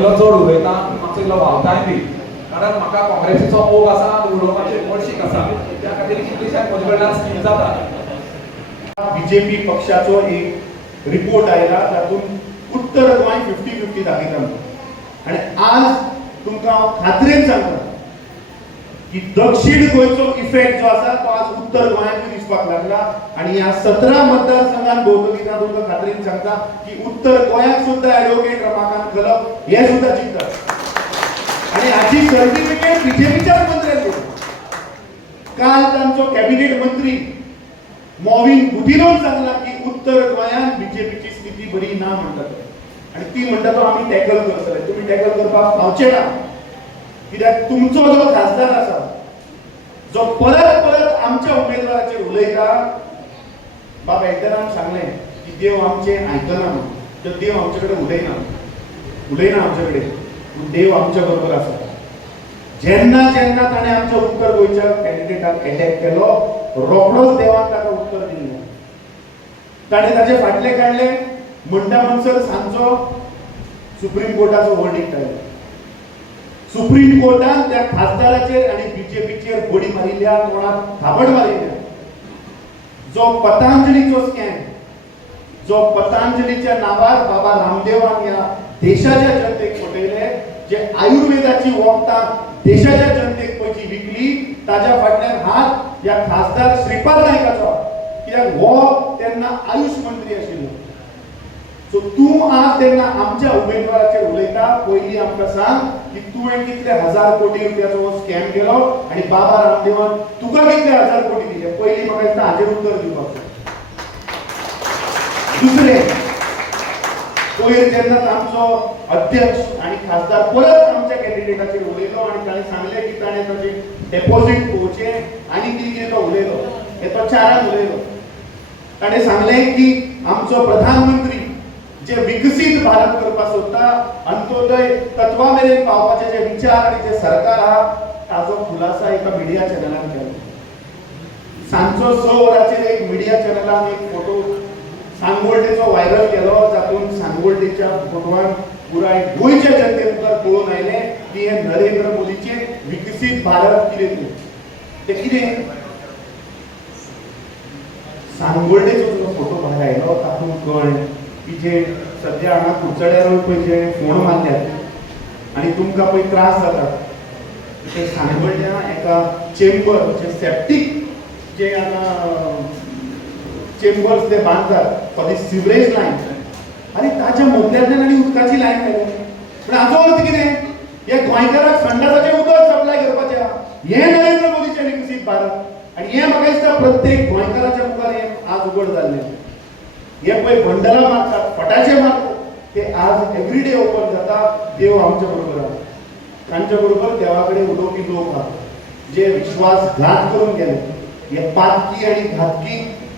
इल्लो चड उलयता मातसो इल्लो वावताय बी कारण म्हाका काँग्रेसीचो मोग आसा उडोवपाची मोडशीक आसा त्या खातीर कितलीशाच म्हजे कडल्यान स्कीम जाता। बीजेपी पक्षाचो एक रिपोर्ट आयला तातूंत उत्तर गोंय 50-50 दाखयता आनी आज तुमकां हांव खात्रेन सांगता की दक्षिण गोंयचो इफेक्ट जो आसा तो आज उत्तर गोंयांतूय दिसपाक लागला आनी ह्या 17 मतदारसंघांत भोंवतणी तुमकां खात्रेन सांगता की उत्तर गोंयाक सुद्धा ॲडव्होकेट रमाकांत कलप हे सुद्धा जिंकता आनी हाची सर्टिफिकेट बीजेपीच्याच मंत्र्यान दिली। काल तांचो कॅबिनेट मंत्री मॉविन गुदिनोन सांगला की उत्तर गोंयांत बीजेपीची स्थिती बरी ना म्हणटात आनी ती म्हणटा तो आमी टॅकल करतले। तुमी टॅकल करपाक पावचे ना कित्याक तुमचो जो खासदार आसा जो परत परत आमच्या उमेदवाराचेर उलयता बाब एकदां सांगलें की देव आमचे आयकना म्हणून तर देव आमचे कडेन उलयना आमचे कडेन पूण देव आमच्या बरोबर आसा। जेन्ना जेन्ना ताणें आमच्या उत्तर गोंयच्या कॅन्डिडेटाक अटॅक केलो रोखडोच देवान ताका उत्तर दिलें। ताणें ताचे फाटले काडले म्हणटा म्हणसर सांजचो सुप्रीम कोर्टाचो वर्डिक्ट आयलो। सुप्रीम कोर्टान त्या खासदाराचेर आनी बीजेपीचेर बडी मारिल्ल्या कोणाक थाबड मारिल्ल्या जो पतंजलीचो स्कॅम जो पतंजलीच्या नांवार बाबा रामदेवान ह्या देशाच्या जनतेक फटयले जे आयुर्वेदाची वखदां देशाच्या जनतेक पयची विकली ताच्या फाटल्यान हात या खासदार श्रीपाद नायकाचो कित्याक हो तेन्ना आयुष मंत्री आशिल्लो। सो तूं आज तेन्ना आमच्या उमेदवाराचेर उलयता पयलीं आमकां सांग की तुवें कितले 1000 कोटी रुपयाचो हो स्कॅम केलो आनी बाबा रामदेवान तुका कितले 1000 कोटी दिले पयलीं म्हाका दिसता हाजेर उत्तर दिवपाक जाय। दुसरें पयर जेन्ना तांचो अध्यक्ष आनी खासदार परत आमच्या कॅन्डिडेटाचेर उलयलो आनी ताणें सांगलें की ताणें ताचे डेपॉझिट पोवचे आनी कितें कितें तो उलयलो हे तो चारान उलयलो। ताणें सांगलें की आमचो प्रधानमंत्री जे विकसीत भारत करपाक सोदता अंत्योदय तत्वा मेरेन पावपाचे जे विचार आनी जे सरकार आहा ताचो खुलासा एका मिडिया चॅनलान केलो। सांजचो 6 वरांचेर एक मिडिया चॅनलान एक फोटो सांगोळडेचो व्हायरल केलो जातून सांगोळडेच्या फोटोवान पुराय गोंयच्या जनते मुखार पळोवन आयलें की हे नरेंद्र मोदीचे विकसीत भारत कितें ते कितें सांगोळडेचो जो फोटो भायर आयलो तातूंत कळ्ळें की जे सद्या हांगा कुडचड्यार पळय जे फोंड मारल्यात आनी तुमकां पळय त्रास जातात ते सांगोळड्या एका चेंबर जे सेप्टीक जे आतां चेंबर्स ते बांदतात फॉर दी सिवरेज लायन आनी ताच्या मदल्यांतल्यान आनी उदकाची लायन घाली पूण हाचो अर्थ कितें हे गोंयकाराक संडासाचें उदक सप्लाय करपाचें हें नरेंद्र मोदीचें विकसीत भारत आनी हें म्हाका दिसता प्रत्येक गोंयकाराच्या मुखार हें आज उघड जाल्लें। हे पळय बंडलां मारतात फटाचे मारतात ते आज एवरीडे ओपन जाता। देव आमच्या बरोबर आहा तांच्या बरोबर देवा कडेन उलोवपी लोक आहा जे विश्वासघात करून गेले हे पातकी आनी घातकी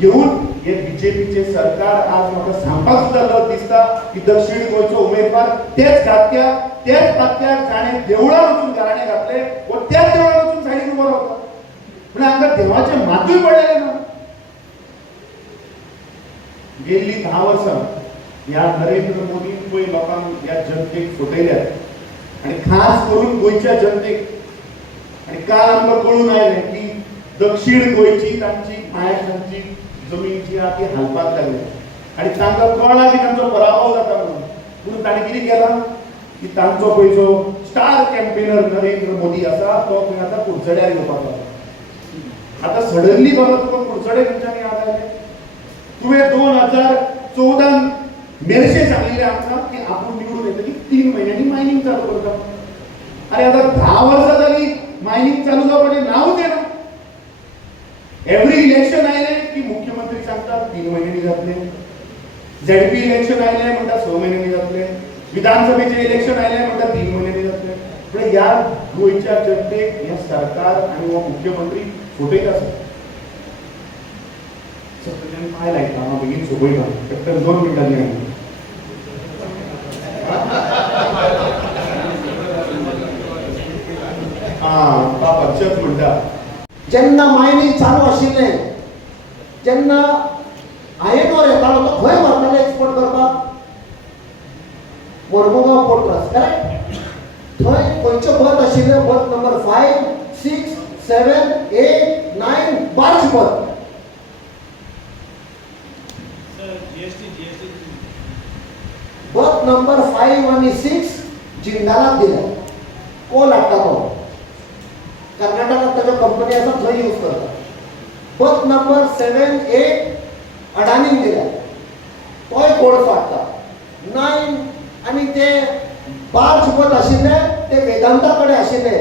घेऊन हे बीजेपीचे सरकार आज म्हाका सांगपाक सुद्धा लज दिसता की दक्षिण गोंयचो उमेदवार तेच घातक्या तेच पातक्याक जाणें देवळान वचून घराणे घातले व त्याच देवळान वचून सायडीन उबो रावता पूण हांगा देवाचें मातूय पडलेलें ना। गेल्ली 10 वर्सां ह्या नरेंद्र मोदीन पळय लोकांक ह्या जनतेक फटयल्यात आनी खास करून गोंयच्या जनतेक आनी काल आमकां कळून आयलें की दक्षिण गोंयची तांची पांयाची जमीन जी आहा ती हालपाक लागली आनी तांकां कळना की तांचो पराभव जाता म्हणून पूण ताणें कितें केलां की तांचो पळय जो स्टार कॅम्पेनर नरेंद्र मोदी आसा तो खंय आतां कुडचड्यार येवपाक लागला। आतां सडनली बाबा तुका कुडचडे खंयच्यान याद आयलें तुवें 2014 मेरशे सांगिल्लें आमकां की आपूण निवडून येतकीर 3 म्हयन्यांनी मायनिंग चालू करता आनी आतां 10 वर्सां जालीं मायनिंग चालू जावपाचें नांवच येना। एवरी इलेक्शन आयलें की मुख्यमंत्री सांगतात 3 म्हयन्यांनी जातलें झेडपी इलेक्शन आयलें म्हणटा 6 म्हयन्यांनी जातलें विधानसभेचें इलेक्शन आयलें म्हणटा 3 म्हयन्यांनी जातलें पूण ह्या गोंयच्या जनतेक हें सरकार आनी हो मुख्यमंत्री फटयत आसा। सगळ्यांक पांय लायता हांव बेगीन सोंपयता फक्त 2 मिनटांनी पक्षच म्हणटा जेन्ना मायनिंग चालू आशिल्लें जेन्ना आयर्न ओर येतालो तो खंय व्हरताले एक्सपोर्ट करपाक मोर्मुगांव पोर्ट ट्रस्ट करेक्ट थंय खंयच्यो बस आशिल्ल्यो बस नंबर 5, 6, 7, 8, 9 बार्ज बस बस नंबर 5 आणि 6 जिंदालाक दिले कोल हाडटा तो कर्नाटकात ताज्यो कंपनी आसा थंय यूज करता बस नंबर 7, 8 अडानीक दिल्या तोय कोल फाडटा 9 आणि ते बार्ज बस आशिल्ले ते वेदांता कडेन आशिल्ले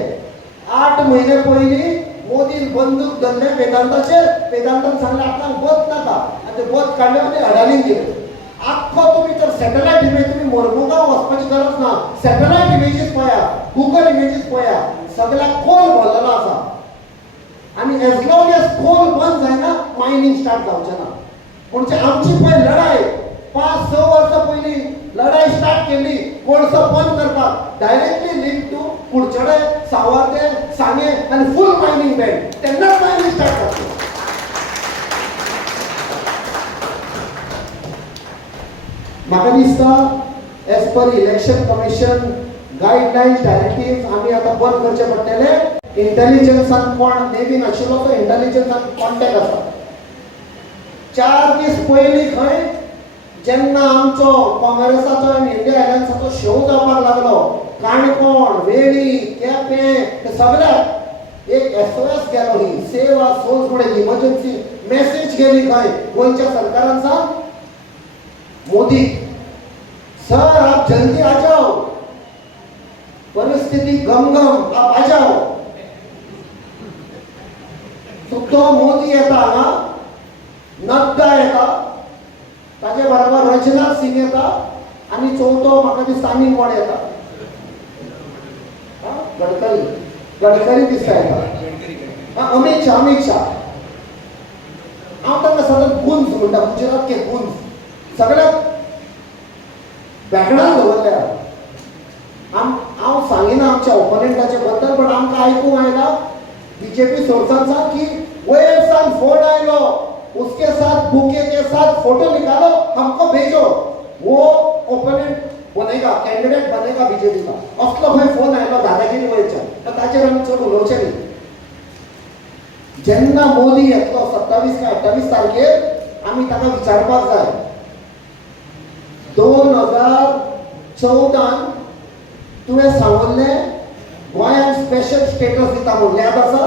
8 महिने पयलीं मोदीन बंदूक धरले वेदांताचेर वेदांतान सांगलें आपणाक बस नाका आनी ते बस काडले आनी अडानीक दिले आख्खो तुम्ही तर सॅटेलाइट इमेज तुम्ही मोरमुगांव वचपाची गरज ना सॅटेलाइट इमेजीस पळया गुगल इमेजीस पळया सगळ्या खोल भरलेलो आसा आणि एज लॉंग एज खोल बंद जायना मायनिंग स्टार्ट जावचें ना म्हणजे आमची पळय लढाई 5-6 वर्सां पयलीं लढाई स्टार्ट केली कोळसो बंद करपाक directly link to Kudchade Savarde Sanguem आनी फूल मायनिंग बँड तेन्नाच मायनिंग स्टार्ट जातली म्हाका दिसता as per election commission guidelines directive आमी आतां बंद करचे पडटले इंटेलिजन्सान कोण नेवीन आशिल्लो तो इंटेलिजन्सान कॉन्टॅक्ट आसा 4 दीस पयलीं खंय जेन्ना आमचो काँग्रेसाचो आनी इंडिया अलायन्साचो शो जावपाक लागलो काणकोण वेळी केपें ते सगळ्याक एक SOS गेलो ही सेव आर सोल्स म्हणून इमर्जन्सी मेसेज गेली खंय गोंयच्या सरकारान सांग मोदी सर आप जल्दी आ जाओ परिस्थिति गमगम आप आ जाओ तो मोदी येता हांगा नड्डा येता ताजे बरोबर राजनाथ सिंग येता आणि चौथो म्हाका दिसता आनी कोण येता गडकरी दिसता येता अमित शाह हांव तांकां सतत गुंज म्हणटा गुजरात के गुंज सगळ्यात बॅकग्राऊंड दवरल्या हांव सांगिना आमच्या ओपोनेंटाचे बद्दल पण आमकां आयकूंक आयला बीजेपी सोर्सांचा की वयर सावन फोन आयलो उसके साथ बुके के साथ फोटो निकालो हमको भेजो वो ओपोनेंट बनेगा कैंडिडेट बनेगा बीजेपी का असलो खंय फोन आयलो दादागिरी वयच्यान तर ताचेर आमी चड उलोवचें न्ही जेन्ना मोदी येतलो 27 काय 28 तारखेर आमी ताका विचारपाक जाय 2014 तुवें सांगलें गोंयांत स्पेशल स्टेटस दिता म्हणून याद आसा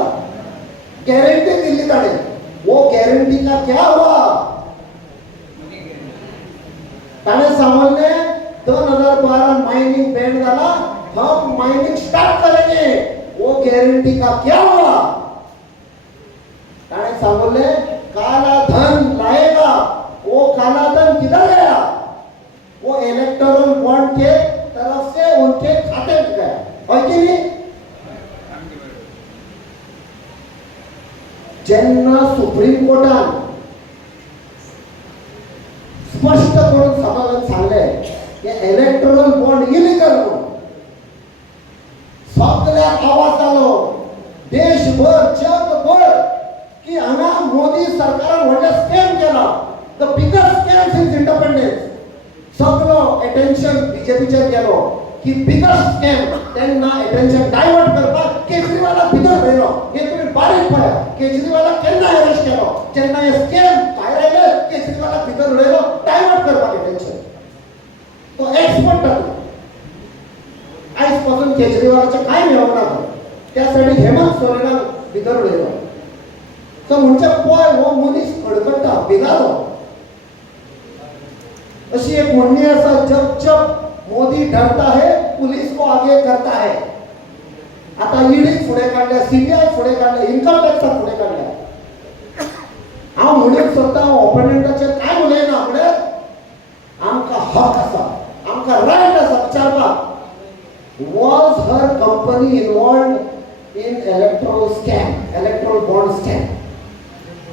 गॅरंटी दिल्ली ताणें वो गॅरंटी का क्या हुआ ताणें सांगलें 2012 माइनिंग बैन जाला हम माइनिंग स्टार्ट करेंगे वो गॅरंटी का क्या हुआ ताणें सांगलें काला धन लाएगा वो काला धन किधर गया वो इलेक्टोरल बॉन्ड के तरफ से उनके खाते में गया है कि नहीं जेन्ना सुप्रीम कोर्टान स्पष्ट करून सभागत सांगलें की इलेक्टोरल बॉन्ड इलिगल म्हणून सगळ्याक आवाज जालो देशभर जगभर की हांगा मोदी सरकारान व्हडले स्कॅम केला the biggest scam since independence सगळो अटेन्शन बीजेपीचेर गेलो की बिगेस्ट स्कॅम तेन्ना अटेन्शन डायवर्ट करपाक केजरीवालाक भितर व्हेलो हे तुमी बारीक पळया केजरीवालाक केन्ना अरेस्ट केलो जेन्ना हे स्कॅम भायर आयले केजरीवालाक भितर व्हेलो डायवर्ट करपाक अटेन्शन तो एक्सपर्ट जालो आयज पासून केजरीवालाचे कांय मेळना त्यासाठी हेमंत सोरेनाक भितर व्हेलो तो म्हणजे पळय हो मनीस खडखडटा बिगालो अशी एक म्हणणी असा जब जब मोदी डरता है पुलिस को आगे करता है आता ईडी फुडे काढल्या सीबीआय फुडे काढल्या इन्कम टॅक्स फुडे काढल्या हांव म्हणून सोदता ओपोनेंटाचेर काय उलयना फुडें आमकां हक आसा आमकां रायट आसा विचारपाक was her company involved in electoral scam electoral bond scam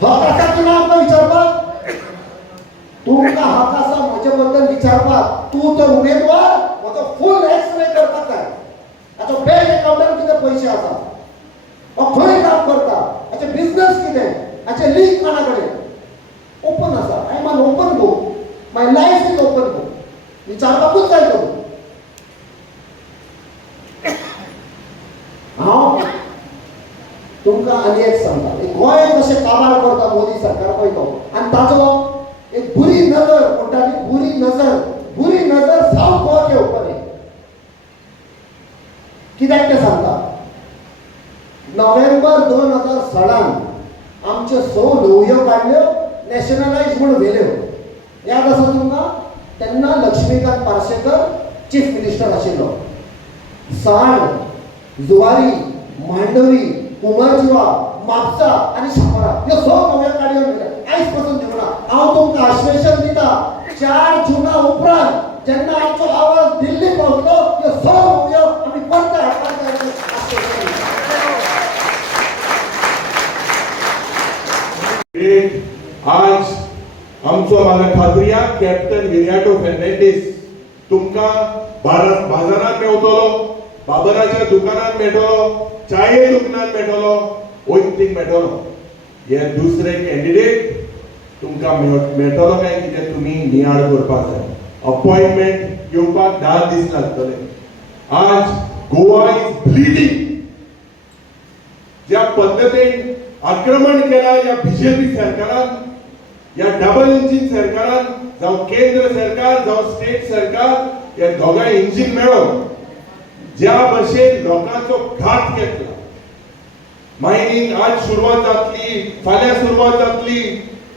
हक आसा की ना आमकां विचारपाक तुमकां हक आसा म्हजे बद्दल विचारपाक तूं तर उमेदवार म्हजो फूल एक्सरे करपाक जाय हाचो बँक अकाउंटान कितें पयशे आसा हो खंय काम करता हाचे बिझनेस कितें हाचे लिंक कोणा कडेन ओपन आसा I am an open book my life is open book विचारपाकूच जाय तो तुमकां आनी एक सांगता, गोंय कशें काबार करता मोदी सरकार पळय तो, आनी ताजो एक बुरी नजर म्हणटा ती बुरी नजर सावथ गोवाचे उपर आहे. कित्याक ते सांगता, नोव्हेंबर 2016 आमच्यो 6 न्हंयो काडल्यो, नॅशनलायज म्हणून व्हेल्यो. याद आसा तुमकां? तेन्ना लक्ष्मीकांत पार्सेकर चीफ मिनिस्टर आशिल्लो. सांड, जुवारी, मांडोरी, कुमारजुवा, म्हापसा आनी शापोरा ह्यो 6 न्हंयो काडल्यो. आयज पासून दिवना. हांव तुमकां आश्वासन दिता, 4 जुना उपरांत जेन्ना आमचो आवाज दिल्ली पावतलो, ह्यो 6 न्हंयो आमी परत हाडपाक आज आमचो म्हाका खात्री आहा कॅप्टन विराटो फेर्नांडीस तुमकां बाजारात मेवतलो, बाबराच्या दुकानात मेळटलो, चाये दुकानात मेळटलो, वैयक्तीक मेळटलो. हे दुसरे कॅन्डिडेट तुमकां मेळटलो काय कितें तुमी नियाळ करपाक जाय. अपॉइंटमेंट घेवपाक 10 दीस लागतले. आज गोवा इज ब्लिडिंग. ज्या पद्धतीन आक्रमण केला या बीजेपी सरकारान, या डबल इंजिन सरकारान, जावं केंद्र सरकार जावं स्टेट सरकार, या दोगांय इंजिन मेळोन ज्या भशेन लोकांचो घात घेतला. मायनींग आज सुरवात जातली, फाल्यां सुरवात जातली,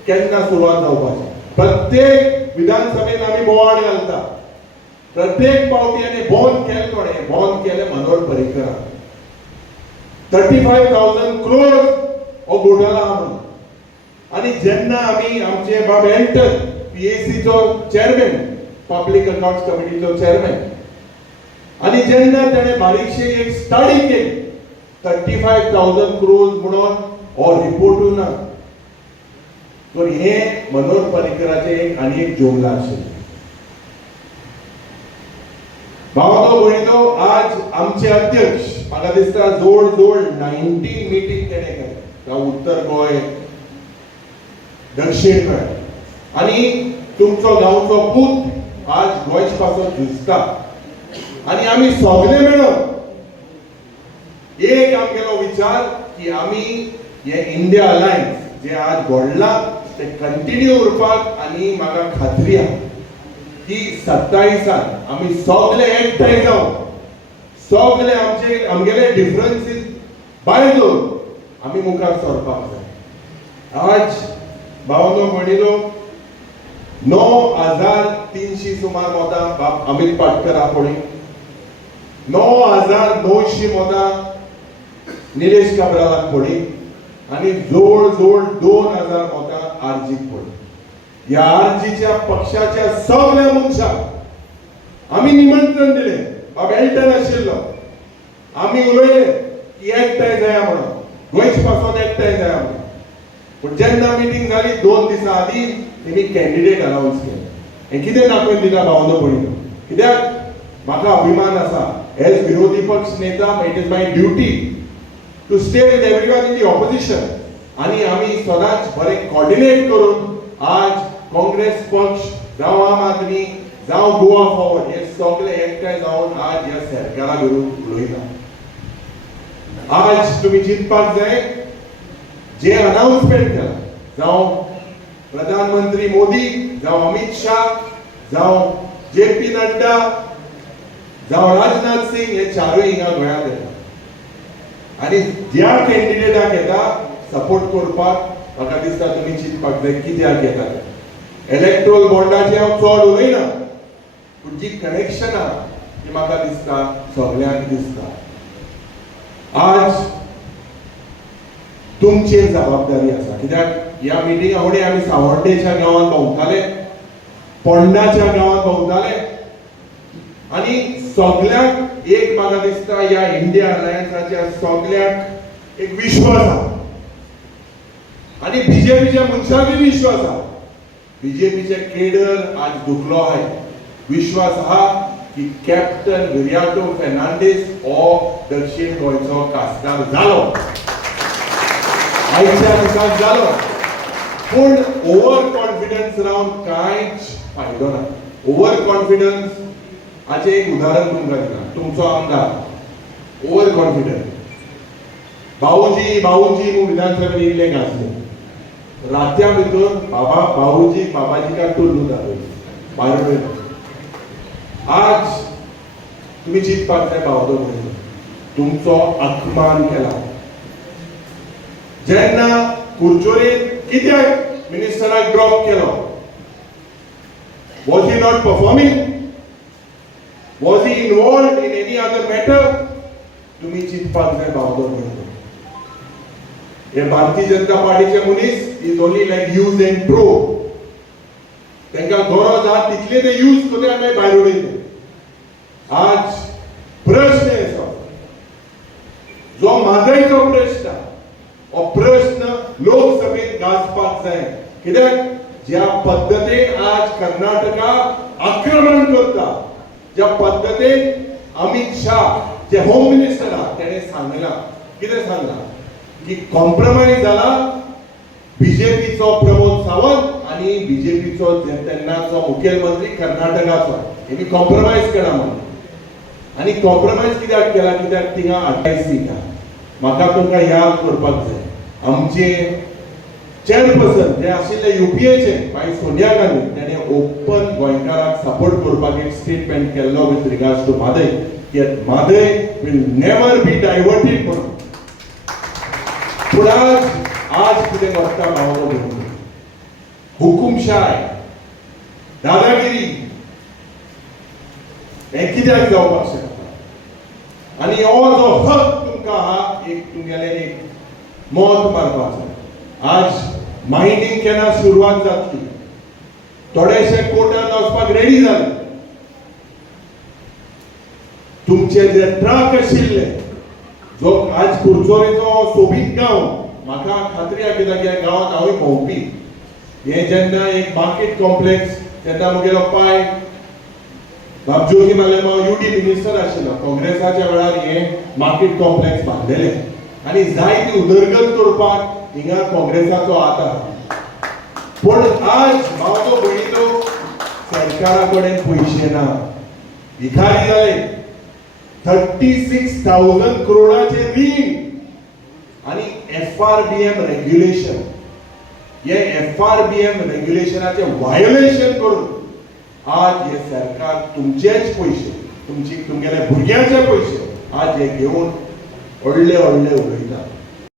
केन्ना सुरवात जावपाची. प्रत्येक विधानसभेन आमी बोवाळ घालता. प्रत्येक पावटी आनी बॉन केले कोणे? बॉन केले मनोहर पर्रीकरान. 35,000 crores हो घोटाळा आहा म्हणून. आणि जेन्ना आमी आमचे बाब एल्टन पीएसीचो चेअरमॅन, पब्लीक अकाउंट्स कमिटीचो चेअरमॅन, आणि जेन्ना ताणें बारीकशी एक स्टडी केली 35,000 crores म्हणून हो रिपोर्टूय ना. तर हे मनोहर पर्रीकराचे आनी एक जुमला आशिल्ली. भावानो भयणीनो, आज आमचे अध्यक्ष म्हाका दिसता जोड 19 मीटिंग तेणें केले. उत्तर गोंय, दक्षिण गोंय, आणि तुमचो गांवचो पूत आज गोंयचे पासून झुजता. आणि आमी सगळे मेळून एक आमगेलो विचार की आमी हे इंडिया अलायन्स जे आज घडलां ते कंटिन्यू उरपाक. आणि म्हाका खात्री आहा की 27 आमी सगळे एकठांय जावन सगळे आमगेले डिफरन्सीस भायर दवरून आमी मुखार सरपाक जाय. आज भावनो भयणीनो, 9,300 सुमार मतां बाब अमित पाटकर आहा पळय, 9,900 मतां निलेश काब्रालाक पडली, आणि जोड 2,000 मतां आरजीक पडली. ह्या आरजीच्या पक्षाच्या सगळ्या मनशांक आमी निमंत्रण दिलें. बाब एल्टन आशिल्लो, आमी उलयले की एकठांय जाया म्हणून, गोंयचे पासून एकठांय जाया म्हणून. पूण जेन्ना मिटींग जाली 2 दिसां आदीं तेमी कॅन्डिडेट अनाउन्स केले. हें कितें दाखोवन दिता भावनो भयणीनो? कित्याक म्हाका अभिमान आसा एज विरोधी पक्ष नेता, it is my duty to stay with everyone in the opposition. आणि आमी सदांच बरें कोऑर्डिनेट करून आज काँग्रेस पक्ष जावं आम आदमी जावं गोवा फॉरवर्ड हे सगळे एकठांय जावन आज ह्या सरकारा विरुद्ध उलयता. आज तुम्ही चिंतपाक जाय, जे अनाउन्समेंट केला, जावं प्रधानमंत्री मोदी, जावं अमित शाह, जावं JP नड्डा, जावं राजनाथ सिंग, हे चारूय हिंगा गोंयांत येता. आणि ज्या कॅन्डिडेटाक येता सपोर्ट करपाक म्हाका दिसता तुमी चिंतपाक जाय कित्याक येता. इलेक्ट्रोल बॉन्डाचेर हांव चड उलयना, पूण जी कनेक्शनां ती म्हाका दिसता सगळ्यांक दिसता. आज तुमची जबाबदारी आसा. कित्याक ह्या मिटिंगा फुडें आमी सावड्डेच्या गांवांत भोंवताले, पोंडाच्या गांवांत भोंवताले, आणि सगळ्यांक एक म्हाका दिसता ह्या इंडिया अलायन्साच्या सगळ्यांक एक विश्वास आहा. आणि बीजेपीच्या मनशांकूय विश्वास आहा. बीजेपीचे केडर आज दुखलो आहाय. विश्वास आहा की कॅप्टन विराटो फेर्नांडीस हो दक्षिण गोंयचो खासदार जालो, आयच्या दिसाक जालो. पूण ओव्हर कॉन्फिडन्स रावन कांयच फायदो ना. ओव्हर कॉन्फिडन्स हाचें एक उदाहरण तुमकां दिता. तुमचो आमदार ओव्हर कॉन्फिडन्स भाऊजी भाऊजी म्हणून विधानसभेत येयले घासले रात्या भितर बाबा भाऊजी बाबाजी का टोल्लू दाखवली आज तुम्ही चिंतपाक जाय बावदो म्हणून तुमचो अपमान केला जेन्ना कुरचोरेन कित्याक मिनिस्टराक ड्रॉप केलो was he not performing was he involved in any other matter तुम्ही चिंतपाक जाय बावदो म्हणून हे भारतीय जनता पार्टीचे मनीस is only like use and throw तांकां गरज आहा तितले ते यूज करता आमी भायर उडयता आज प्रश्न आसा जो म्हादयचो प्रश्न हो प्रश्न लोकसभेत गाजपाक जाय कित्याक ज्या पद्धतीन आज कर्नाटका आक्रमण करता ज्या पद्धतीन अमित शाह जे होम मिनिस्टर आहा तेणे सांगला कितें सांगला की कॉम्प्रोमाइज जाला बीजेपीचो प्रमोद सावंत आणि बीजेपीचो तेन्नाचो मुखेलमंत्री कर्नाटकाचो हेणी कॉम्प्रोमाइज केला म्हणून आणि कॉम्प्रोमाइज कित्याक केला कित्याक थिंगा 28 सीटां म्हाका तुमकां याद करपाक जाय आमचे चेअरपर्सन जे आशिल्ले युपीएचे बाय सोनिया गांधी तेणे ओपन गोंयकारांक सपोर्ट करपाक एक स्टेटमेंट केल्लो विथ रिगार्ड्स टू म्हादय की Mhadei will never be diverted म्हणून पूण आज कितें घडटा भावनो म्हणून हुकुमशाय दादागिरी हे कित्याक जावपाक शकता आनी हो जो हक तुमकां आहा एक तुमगेलें एक मत मारपाचो आज मायनिंग केन्ना सुरवात जातली थोडेशे कोर्टान वचपाक रेडी जाले तुमचे जे ट्रक आशिल्ले जो आज कुरचोरेचो सोबीत गांव म्हाका खात्री आहा कित्याक ह्या गांवांत हांवूय भोंवपी हे जेन्ना एक मार्केट कॉम्प्लेक्स तेन्ना म्हगेलो पाय बाबजोगी मालेमा युडी मिनिस्टर आशिल्लो काँग्रेसाच्या वेळार हे मार्केट कॉम्प्लेक्स बांदलेले आनी जायती उदरगत करपाक हिंगा काँग्रेसाचो हात आहा पूण आज भावजो भयणीलो सरकारा कडेन पयशे ना भिकारी जाले 36,000 करोडाचे रीण आणि FRBM रेग्युलेशन हे FRBM रेग्युलेशनाचे व्हायोलेशन करून आज हे सरकार तुमचेच पैसे तुमची तुमगेल्या भुरग्याचे पैसे आज हे घेऊन व्हडले व्हडले उडयता